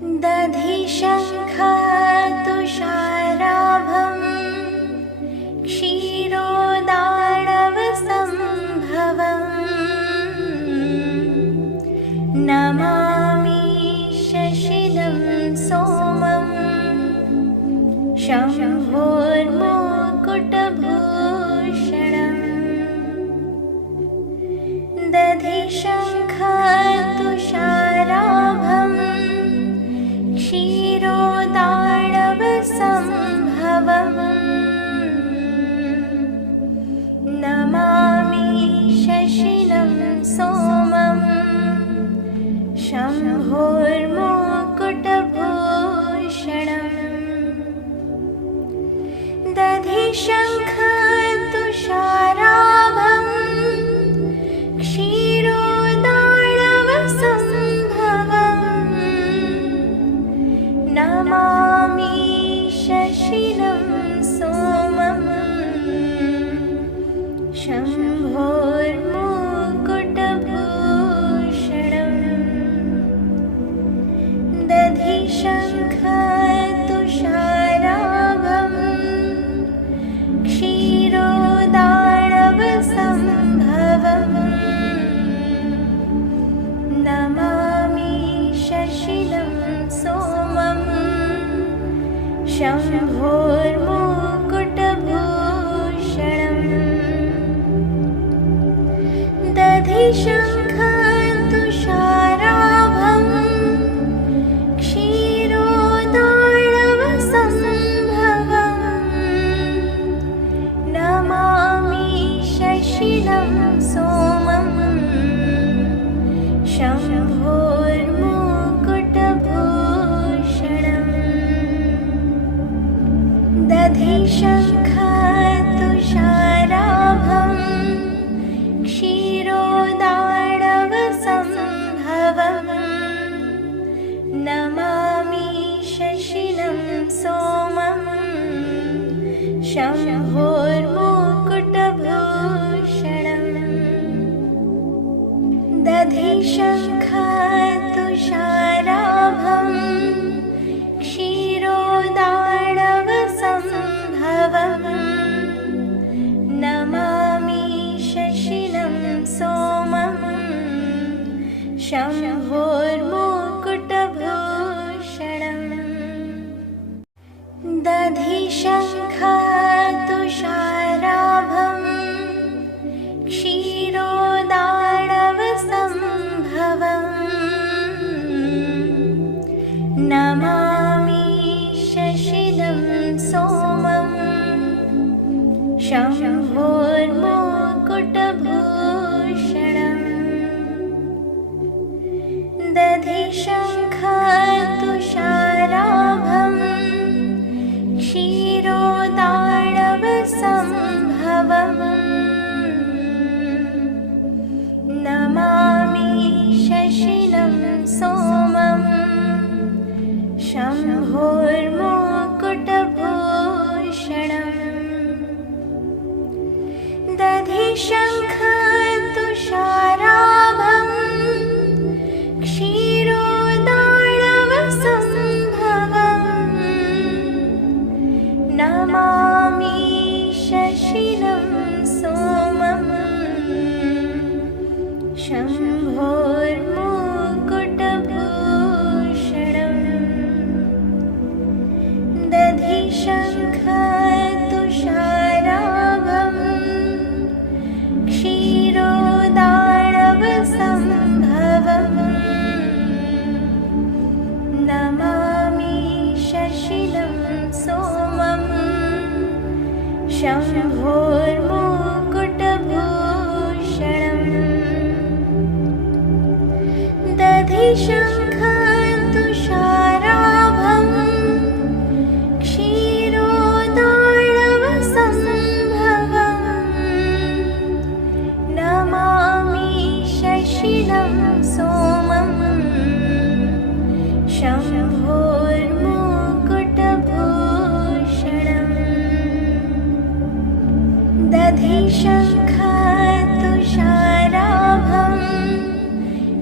दधिशङ्खतुषाराभं क्षीरोदाणवसम्भवम् नमामि शशिनं सोमं शम्भोर्मुकुटभूषणम्। दधिशङ्खतुषाराभं क्षीरोदाणवसम्भवम् नमामि शशिनं सोमं शम्भोर्मुकुटभूषणम्। दधिशङ्खतुषाराभं क्षीरोदाणवसम्भवम् नमामि शशिनं सोमं शम्भोर्मुकुटभूषणम्। दधिशङ्खतुषाराभं क्षीरोदाणवसम्भवम् नमामि शशिनं सोमं शम्भोर्मुकुटभूषणम्। दधिशङ्खतुषाराभं क्षीरोदाणवसम्भवम् नमामि शशिनं सोमं शम्भोर्मुकुटभूषणम्। दधिशङ्खतुषाराभं क्षीरोदाणवसम्भवम् नमामि शशिनं सोमं शम्भोर्मुकुटभूषणम्। दधिशङ्खतुषाराभं क्षीरोदाणवसम्भवम् नमामि शशिनं सोमं शम्भोर्मुकुटभूषणम्। दधिशङ्खतुषाराभं क्षीरोदाणवसम्भवम् नमामि शशिनं सोमं शम्भोर्मुकुटभूषणम्। दधिशङ्खतुषाराभं क्षीरोदाणवसम्भवम् नमामि शशिनं सोमं शम्भोर्मुकुटभूषणम्। दधिशङ्खतुषाराभं क्षीरोदाणवसम्भवम् नमामि शशिनं सोमं शम्भोर्मुकुटभूषणम्। दधिशङ्खतुषाराभं क्षीरोदाणवसम्भवम् नमामि शशिनं सोमं शम्भोर्मुकुटभूषणम्। दधिशङ्खतुषाराभं क्षीरोदाणवसम्भवम् नमामि शशिनं सोमं शम्भोर्मुकुटभूषणम्। दधिशङ्खतुषाराभं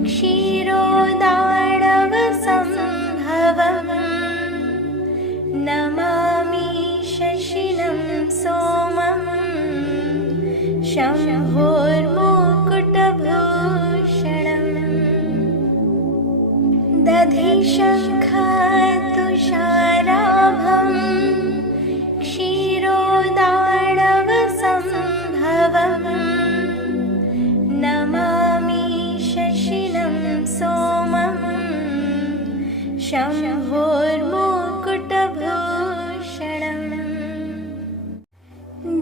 क्षीरोदाणवसम्भवम् दधिशङ्खतुषाराभं क्षीरोदाणवसम्भवं नमामि शशिनं सोमं शम्भोर्मुकुटभूषणम्।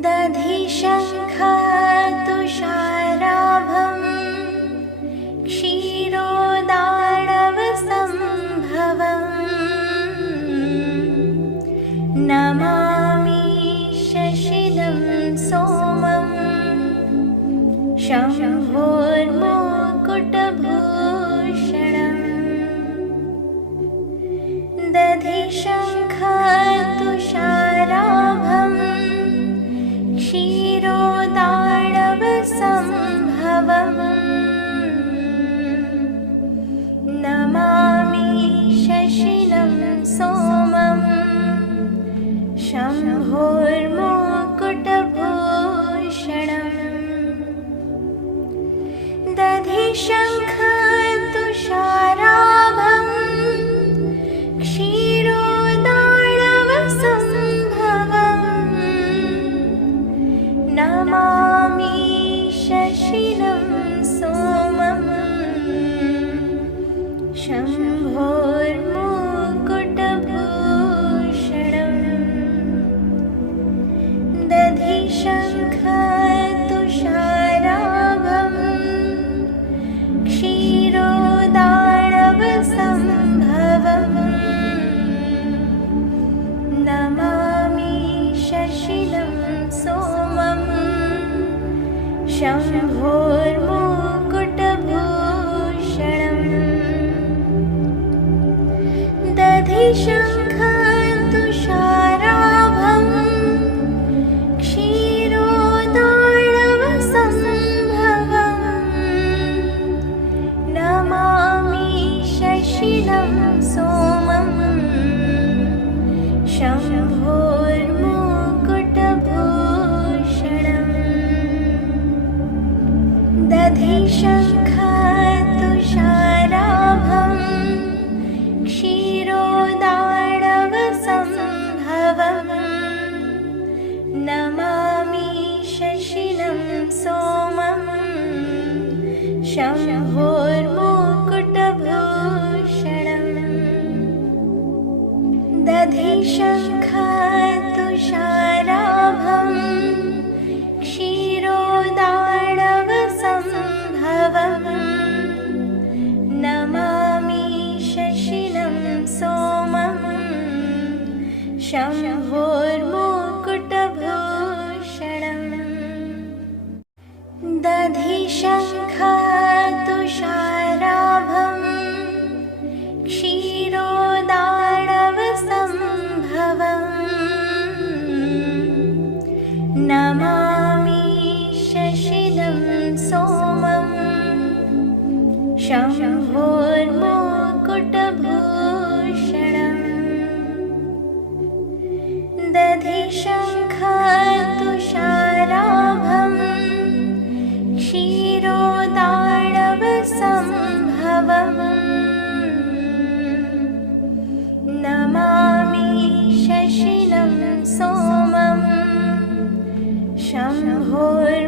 दधिशङ्खतुषाराभं क्षीरोदाणवसम्भवं नमामि शशिनं सोमं शम्भोर्मुकुटभूषणम्। दधिशङ्खतुषाराभं क्षीरोदाणवसम्भवं नमामि शशिनं सोमं शम्भोर्मुकुटभूषणम्। दधिशङ्खतुषाराभं क्षीरोदाणवसम्भवं नमामि शशिनं सोमं शम्भोर्मुकुटभूषणम्। दधिशङ्खतुषाराभं क्षीरोदाणवसम्भवं नमामि शशिनं सोमं शम्भोर्मुकुटभूषणम्। दधिशङ्खतुषाराभं क्षीरोदाणवसम्भवं नमामि शशिनं सोमं शम्भोर्मुकुटभूषणम्। दधिशङ्खतुषाराभं क्षीरोदाणवसम्भवं नमामि शशिनं सोमं शम्भोर्मुकुटभूषणम्। दधिशङ्खतुषाराभं क्षीरोदाणवसम्भवं नमामि शशिनं सोमं शम्भोर्मुकुटभूषणम्। दधिशङ्खतुषाराभं क्षीरोदाणवसम्भवं नमामि शशिनं सोमं शम्भोर्मुकुटभूषणम्। दधिशङ्खतुषाराभं क्षीरोदाणवसम्भवं नमामि शशिनं सोमं शम्भोर्मुकुटभूषणम्।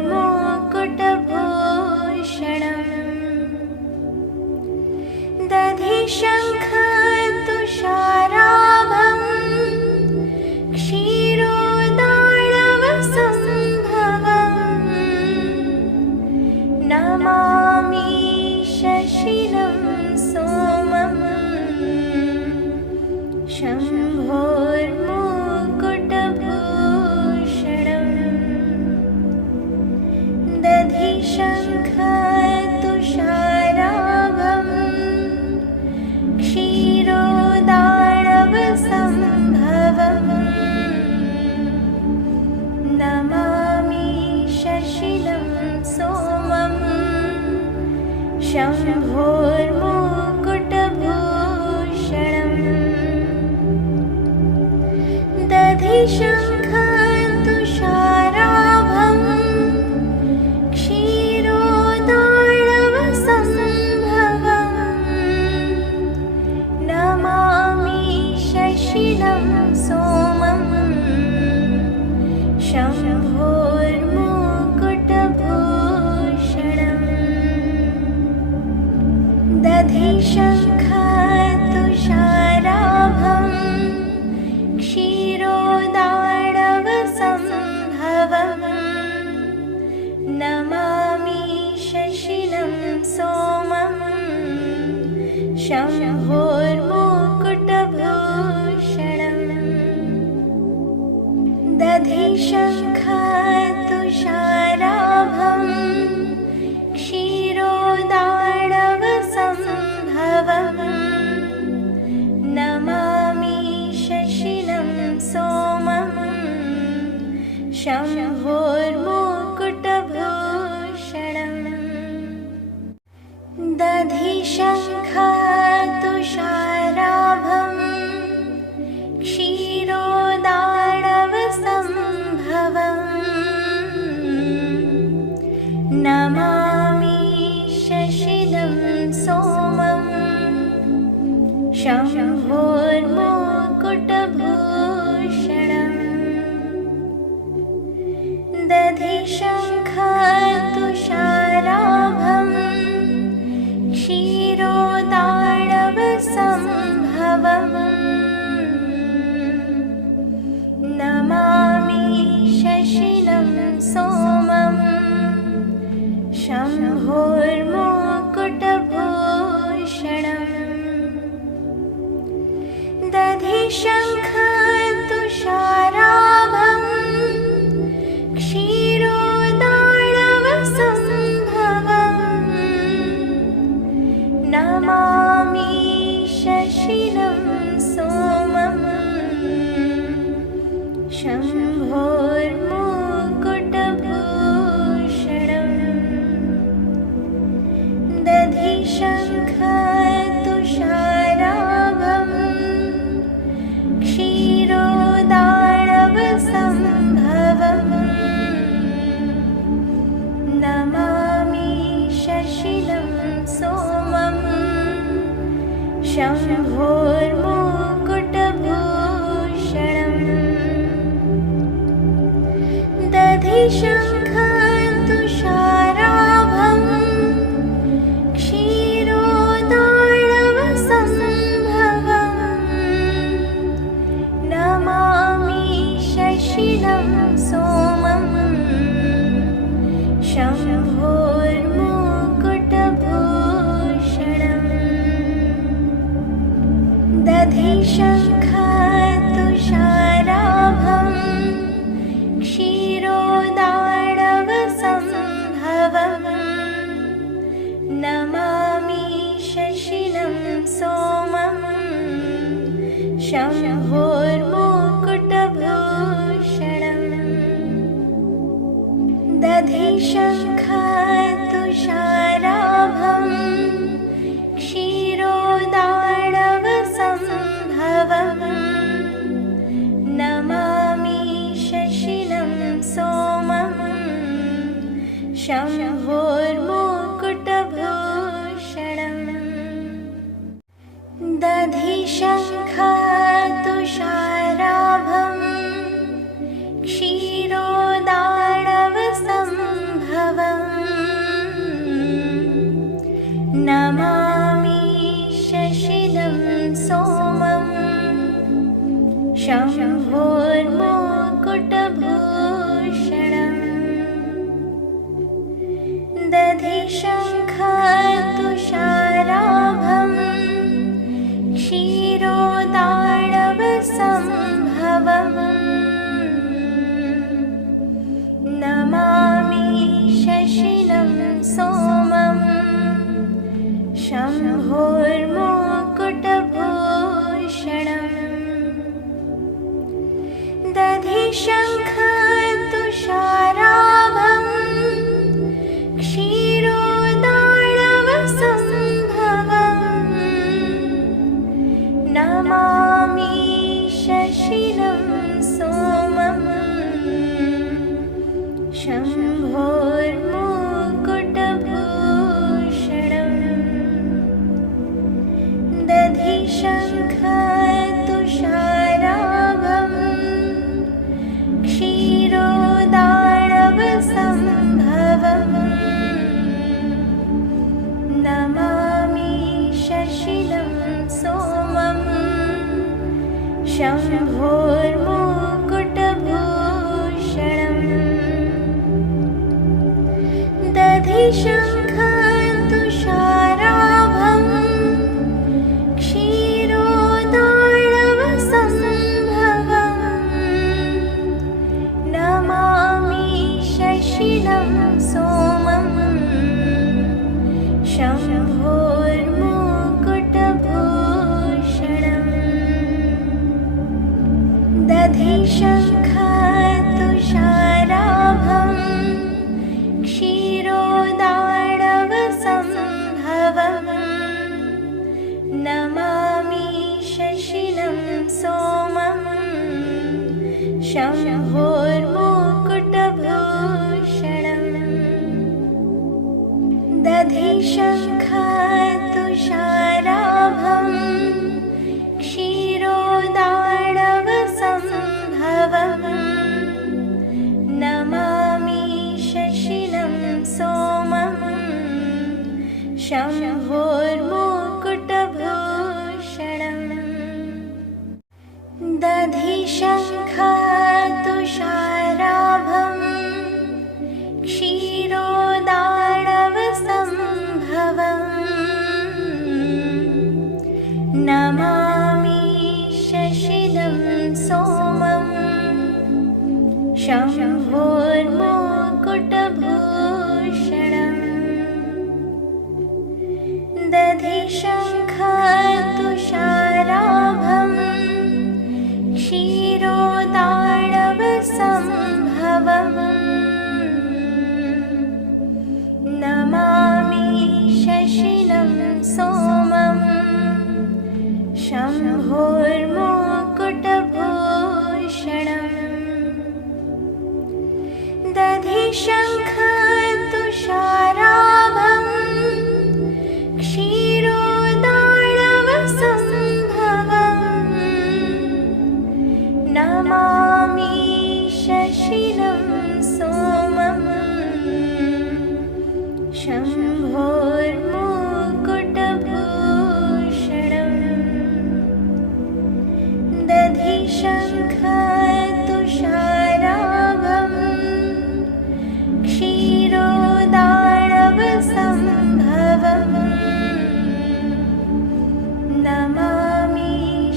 दधिशङ्खतुषाराभं क्षीरोदाणवसम्भवं नमामि शशिनं सोमं शम्भोर्मुकुटभूषणम्। दधिशङ्खतुषाराभं क्षीरोदाणवसम्भवं नमामि शशिनं सोमं शम्भोर्मुकुटभूषणम्। दधिशङ्खतुषाराभं क्षीरोदाणवसम्भवं शशिनं सोमं शम्भोर्मुकुटभूषणम् दधि शङ्खतुषाराभं क्षीरोदार्णवसम्भवम् नमामि शशिनं सोमं शम्भोर्मुकुटभूषणम् दधि शङ्खतुषाराभं क्षीरोदार्णवसम्भवम् नमामि शशिनं सोमं शम्भोर्मुकुटभूषणम् दधि शङ्खतुषाराभं क्षीरोदार्णवसम्भवम् नमामि शशिनं सोमं शम्भोर्मुकुटभूषणम् दधि शङ्खतुषाराभं क्षीरोदार्णवसम्भवम् नमामि शशिनं सोमं शम्भोर्मुकुटभूषणम् दधि शङ्खतुषाराभं क्षीरोदार्णवसम्भवम् नमामि शशिनं सोमं शम्भोर्मुकुटभूषणम् दधि शङ्खतुषाराभं क्षीरोदार्णवसम्भवम् नमामि शशिनं सोमं शम्भोर्मुकुटभूषणम् दधि शङ्खतुषाराभं क्षीरोदार्णवसम्भवम् नमामि शशिनं सोमं शम्भोर्मुकुटभूषणम् दधि शङ्खतुषाराभं क्षीरोदार्णवसम्भवम् नमामि शशिनं सोमं शम्भोर्मुकुटभूषणम् दधि शङ्खतुषाराभं क्षीरोदार्णवसम्भवम् नमामि शशिनं सोमं शम्भोर्मुकुटभूषणम् दधि शङ्खतुषाराभं क्षीरोदार्णवसम्भवम् नमामि शशिनं सोमं शम्भोर्मुकुटभूषणम् दधि शङ्खतुषाराभं क्षीरोदार्णवसम्भवम् नमामि शशिनं सोमं शम्भोर्मुकुटभूषणम् दधि शङ्खतुषाराभं क्षीरोदार्णवसम्भवम् नमामि शशिनं सोमं शम्भोर्मुकुटभूषणम् दधि शङ्खतुषाराभं शम्भोर्मुकुटभूषणम् दधिशङ्खतुषाराभं क्षीरोदार्णवसम्भवम् नमामि शशिनं सोमं शम्भोर्मुकुटभूषणम् दधिशङ्खतुषाराभं क्षीरोदार्णवसम्भवम् नमामि शशिनं सोमं शम्भोर्मुकुटभूषणम् दधिशङ्खतुषाराभं क्षीरोदार्णवसम्भवम् नमामि शशिनं सोमं शम्भोर्मुकुटभूषणम् दधिशङ्खतुषाराभं क्षीरोदार्णवसम्भवम् नमामि शशिनं सोमं शम्भोर्मुकुटभूषणम् दधिशङ्खतुषाराभं क्षीरोदार्णवसम्भवम् नमामि शशिनं सोमं शम्भोर्मुकुटभूषणम् दधिशङ्खतुषाराभं क्षीरोदार्णवसम्भवम् नमामि शशिनं सोमं शम्भोर्मुकुटभूषणम् दधिशङ्खतुषाराभं क्षीरोदार्णवसम्भवम् नमामि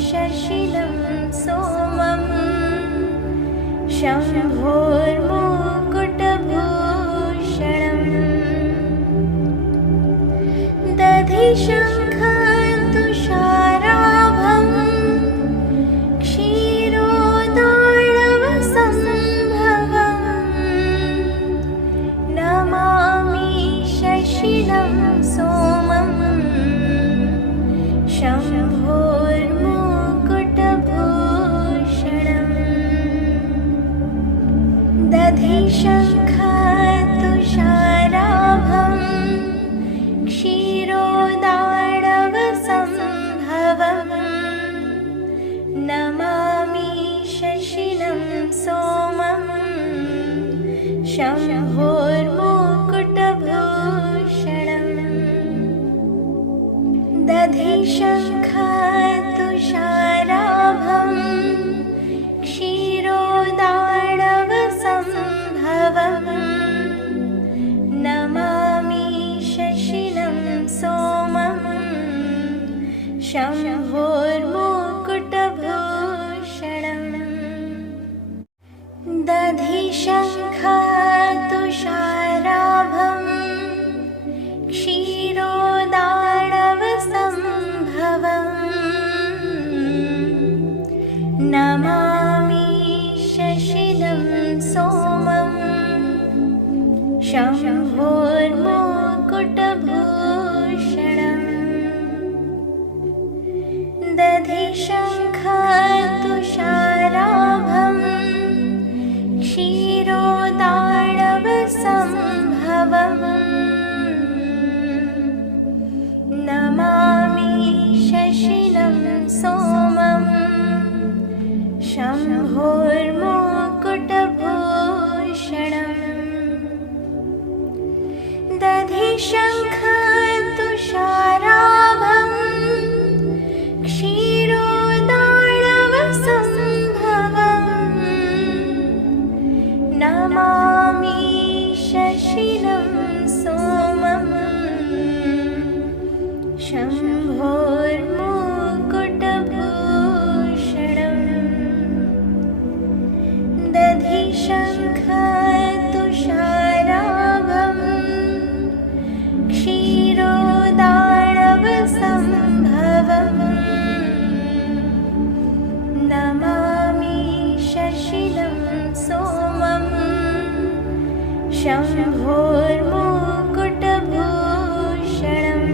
शशिनं सोमं शम्भोर्मुकुटभूषणम् दधिशङ्खतुषाराभं क्षीरोदार्णवसम्भवम् नमामि शशिनं सोमं शम्भोर्मुकुटभूषणम् दधिशङ्खतुषाराभं क्षीरोदार्णवसम्भवम् नमामि शशिनं सोमं शम्भोर्मुकुटभूषणम् दधिशङ्खतुषाराभं क्षीरोदार्णवसम्भवम् नमामि शशिनं सोमं शम्भोर्मुकुटभूषणम् दधिशङ्खतुषाराभं क्षीरोदार्णवसम्भवम् नमामि शशिनं सोमं शम्भोर्मुकुटभूषणम् दधिशङ्खतुषाराभं क्षीरोदार्णवसम्भवम् नमामि शशिनं सोमं शम्भोर्मुकुटभूषणम् दधिशङ्खतुषाराभं क्षीरोदार्णवसम्भवम् शम्भोर्मुकुटभूषणम्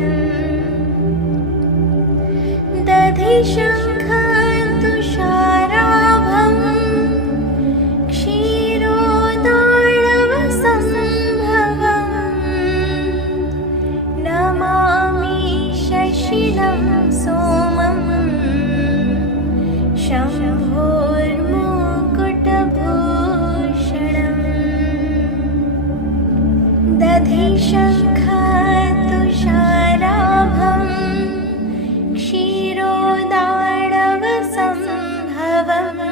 दधिशङ्खतुषाराभम् क्षीरोदार्णवसम्भवम् नमामि शशिनं सोमम् शम्भोर्मुकुटभूषणम् दधिशङ्खतुषाराभम् क्षीरोदार्णवसम्भवम्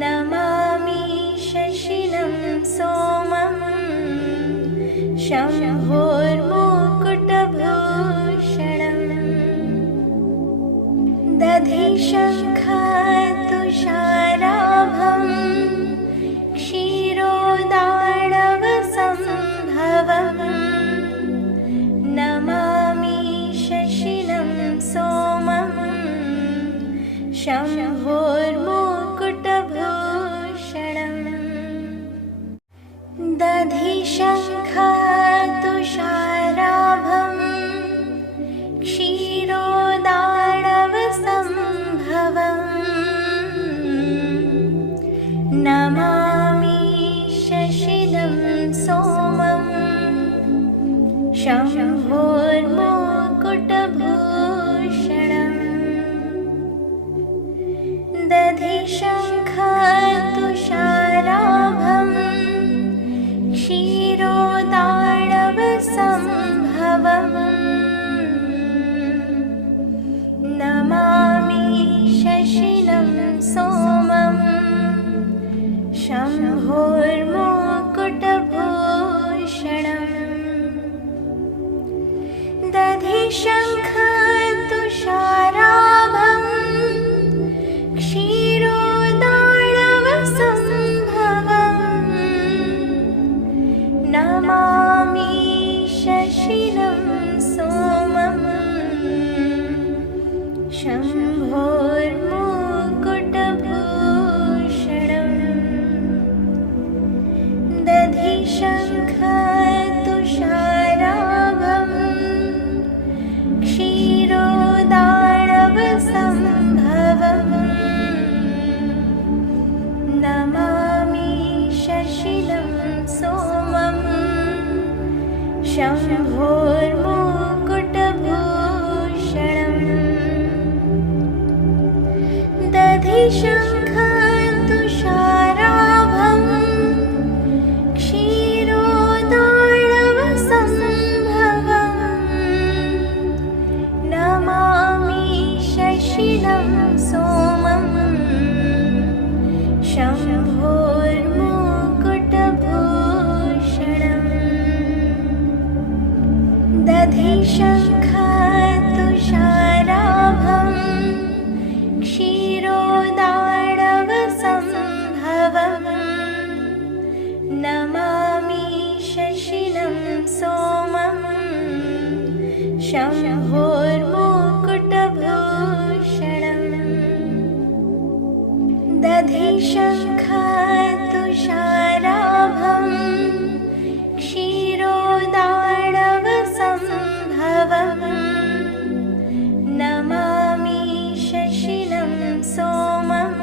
नमामि शशिनं सोमम् शम्भोर्मुकुटभूषणम् दधिशङ्खतुषाराभम् क्षीरोदार्णवसम्भवम् नमामि शशिनं सोमम् शम्भोर्मुकुटभूषणम् दधिशङ्खतुषाराभम् क्षीरोदार्णवसम्भवम् नमामि शशिनं सोमम् शम्भोर्मुकुटभूषणम् दधिशङ्खतुषाराभम् क्षीरोदार्णवसम्भवम् नमामि शशिनं सोमम् शम्भोर्मुकुटभूषणम् दधिशङ्खतुषाराभम् क्षीरोदार्णवसम्भवम् नमामि शशिनं सोमम् शम्भोर्मुकुटभूषणम् दधिशङ्खतुषाराभम् क्षीरोदार्णवसम्भवम् नमामि शशिनं सोमम् शम्भोर्मुकुटभूषणम् दधिशङ्खतुषाराभम् क्षीरोदार्णवसम्भवम् नमामि शशिनं सोमम् शम्भोर्मुकुटभूषणम् दधिशङ्खतुषाराभम् क्षीरोदार्णवसम्भवम् नमामि शशिनं सोमम् शम्भोर्मुकुटभूषणम् दधिशङ्खतुषाराभम् क्षीरोदार्णवसम्भवम् नमामि शशिनं सोमम्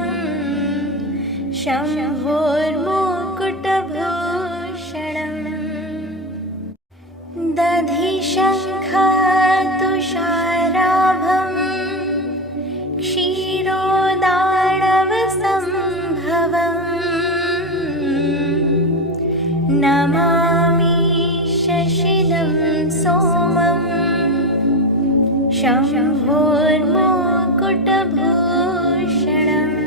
शम्भोर्मुकुटभूषणम् दधिशङ्खतुषाराभम् क्षीरोदार्णवसम्भवम् नमामि शशिनं सोमम् शम्भोर्मुकुटभूषणम्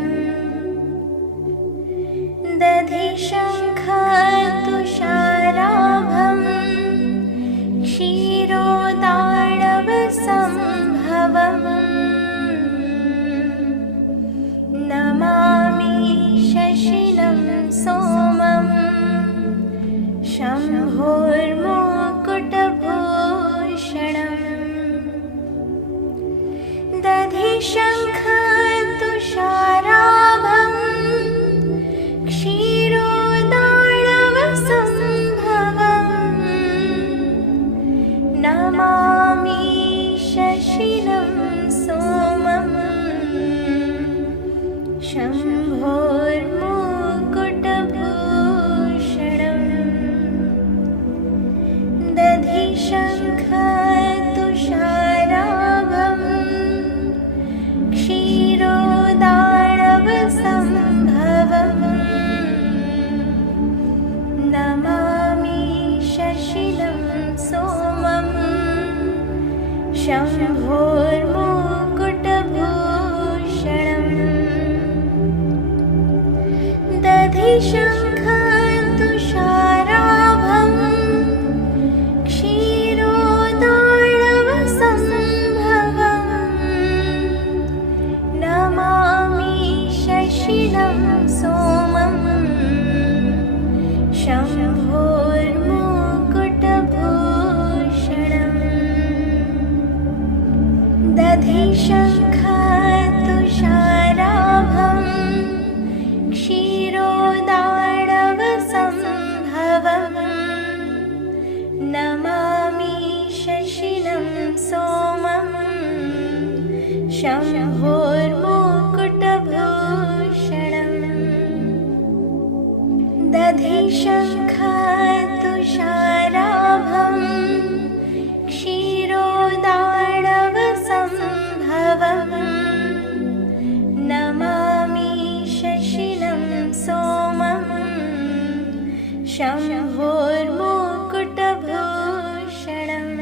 दधिशङ्खतुषाराभं क्षीरोदार्णवसम्भवं नमामि शशिनं सोमं शम्भोर्मुकुटभूषणम् दधिशङ्खतुषाराभं क्षीरोदार्णवसम्भवं नमामि शशिनं सोमं शम्भोर्मुकुटभूषणम् दधिशङ्खतुषाराभं क्षीरोदार्णवसम्भवं नमामि शशिनं सोमं शम्भोर्मुकुटभूषणम्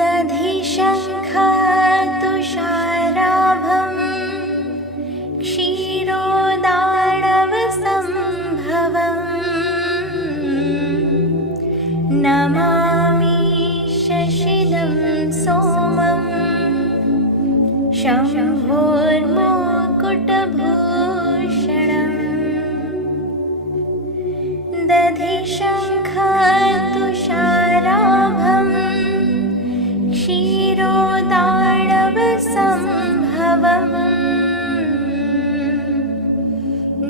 दधिशङ्खतुषाराभं क्षीरोदार्णवसम्भवं नमामि शशिनं सोमं शम्भोर्मुकुटभूषणम् दधिशङ्खतुषाराभं क्षीरोदार्णवसम्भवं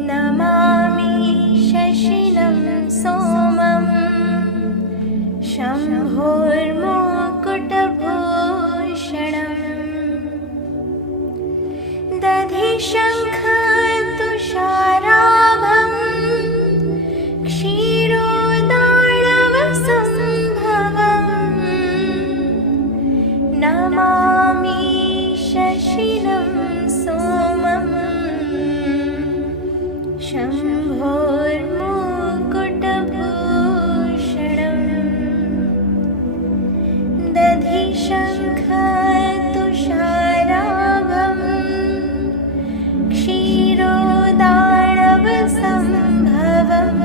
नमामि शशिनं सोमं शम्भोर्मुकुटभूषणम् दधिशङ्खतुषाराभं क्षीरोदार्णवसम्भवं नमामि शशिनं सोमं शम्भोर्मुकुटभूषणम् दधिशङ्खतुषाराभं क्षीरोदार्णवसम्भवं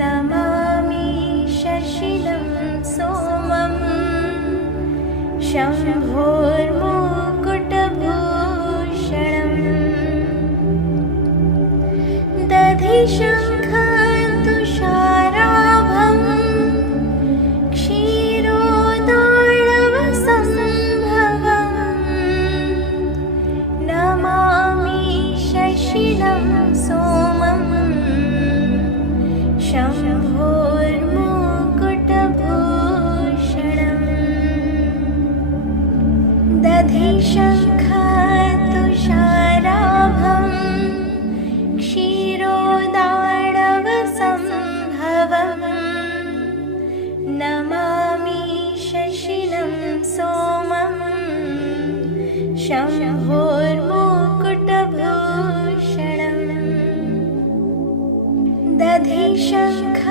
नमामि शशिनं सोमं शम्भोर्मुकुटभूषणम् दधिशङ्खतुषाराभं क्षीरोदार्णवसम्भवं नमामि शशिनं सोमं शम्भोर्मुकुटभूषणम् दधिशङ्खतुषाराभं क्षीरोदार्णवसम्भवं नमामि शशिनं सोमं शम्भोर्मुकुटभूषणम् दधिशङ्ख